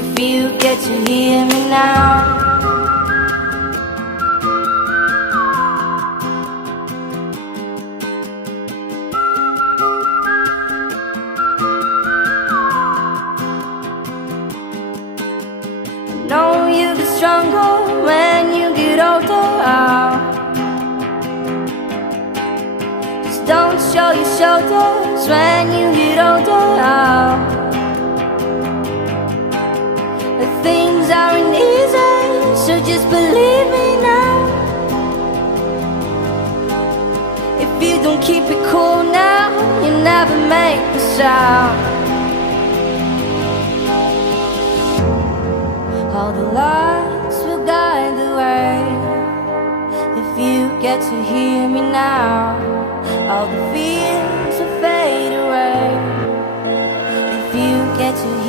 if you get to hear me now. Know you get stronger when you get older. Just don't show your shoulders when you get older. Things aren't easy, so just believe me now. If you don't keep it cool now, you never make the sound. All the lights will guide the way. If you get to hear me now, all the fears will fade away. If you get to